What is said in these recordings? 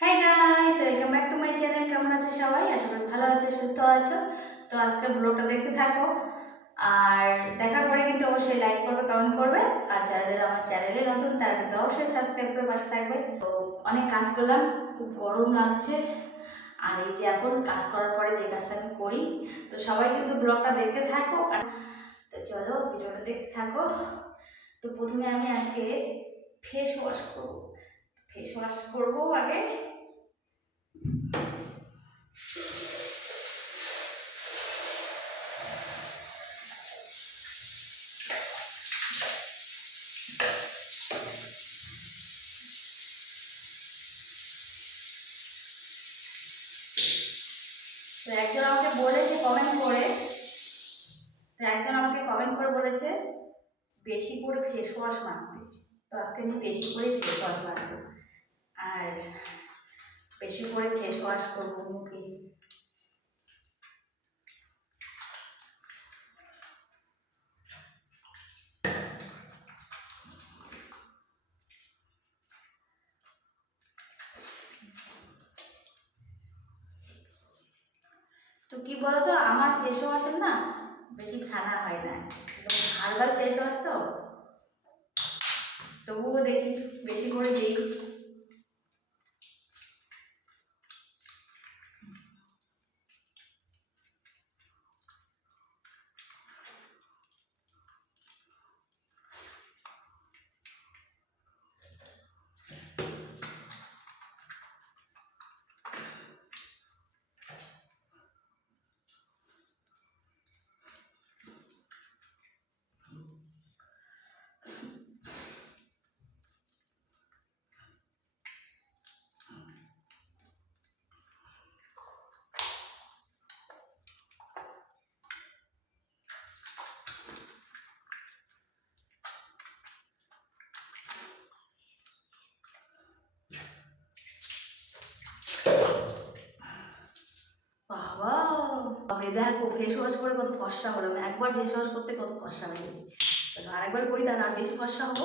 Hi guys welcome back to my channel কেমন আছে সবাই? আশা করি ভালো আছো, সুস্থ আছো। তো আজকের ব্লগটা দেখতে থাকো। আর দেখার পরে কিন্তু অবশ্যই লাইক করবে কমেন্ট করবে। আর যারা যারা আমার চ্যানেলে নতুন, তারা কিন্তু অবশ্যই সাবস্ক্রাইব করে পাশে থাকবে। তো অনেক কাজ করলাম, খুব গরম লাগছে। আর এই যে এখন কাজ করার পরে যে কাজটা আমি করি, তো সবাই কিন্তু ব্লগটা দেখতে থাকো। আর চলো, ভিডিওটা দেখতে থাকো। তো প্রথমে আমি আজকে ফেস ওয়াশ করব। ফেস ওয়াশ করব আগে। তো একজন আমাকে বলেছে কমেন্ট করে। বলেছে বেশি করে ফেস ওয়াশ মাখতে। তো আজকে আমি বেশি করে ফেস ওয়াশ মাখবো। আর বেশি করে ফেস ওয়াশ করব মুখে। তো কি বলতো, আমার ফেস ওয়াশের না বেশি খানা হয় না। হালকা ফেস ওয়াশ তো? তবুও দেখি বেশি করে দিই। বাবারে দেখো ফেস ওয়াশ করে কত ফর্সা হলাম একবার ফেস ওয়াশ করতে কত ফর্সা হয়ে গেছে। চলো আরেকবার করি তাহলে আর বেশি ফর্সা হব।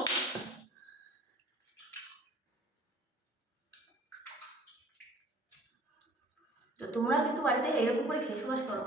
তো তোমরা কিন্তু বাড়িতে এরকম করে ফেস ওয়াশ করো।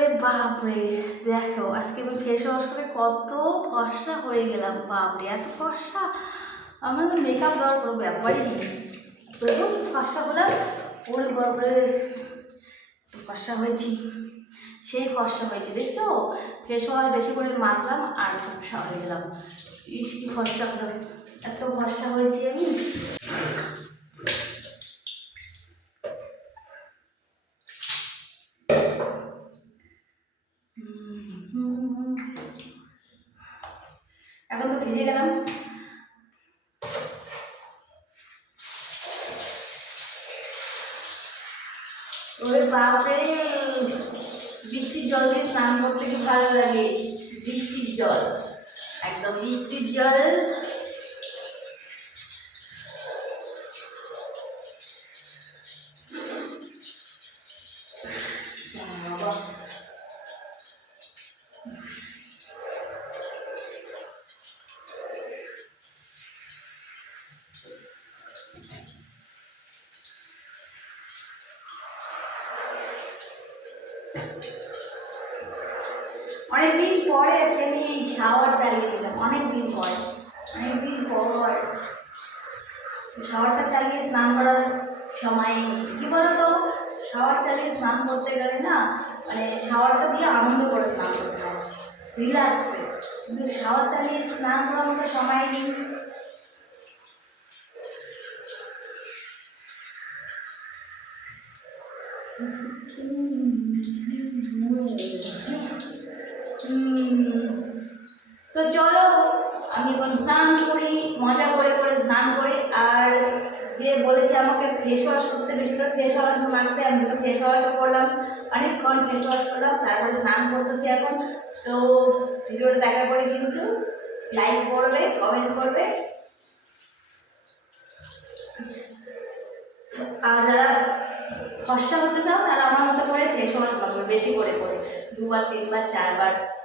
ওরে বাপরে, দেখো, আজকে আমি ফেস ওয়াশ করে কত ফর্সা হয়ে গেলাম, বাপরে, এত ফর্সা। আমার তো মেকআপ দেওয়ার কোনো ব্যাপারই নেই। তো ফর্সা হলাম, ওরে বাপরে ফর্সা হয়েছি। সেই ফর্সা হয়েছে, দেখছ? ফেস ওয়াশ বেশি করে মাখলাম আর ফর্সা হয়ে গেলাম। ইস, কি ফর্সা হলাম এত ফর্সা হয়েছি আমি। এখন তো ভিজে গেলাম। ওরে বাপরে, বৃষ্টির জল দিয়ে স্নান করতে কি ভালো লাগে? বৃষ্টির জল, একদম বৃষ্টির জল। অনেকদিন পরে আজকে আমি শাওয়ার চালিয়ে দিলাম, অনেকদিন পরে, অনেকদিন পর শাওয়ারটা চালিয়ে স্নান করার সময়, কী বলতো? শাওয়ার চালিয়ে স্নান করতে গেলে না মানে শাওয়ারটা দিয়ে আনন্দ করে স্নান করতে হয় রিল্যাক্সে কিন্তু শাওয়ার চালিয়ে স্নান করার মতো সময় নেই। তো চলো, আমি এখন স্নান করি, মজা করে করে স্নান করি। আর যে বলেছে আমাকে ফেস ওয়াশ করতে, বেশি করে ফেস ওয়াশ মাখতে আমি তো ফেস ওয়াশও করলাম, অনেকক্ষণ ফেস ওয়াশ করলাম, তারপরে স্নান করতেছি এখন। তো ভিডিওটা দেখার পরে কিন্তু লাইক করবে কমেন্ট করবে। আর যারা কষ্ট করতে চাও, তারা আমার মতো করে ফেস ওয়াশ করবে, বেশি করে করে। दो बार तीन बार चार बार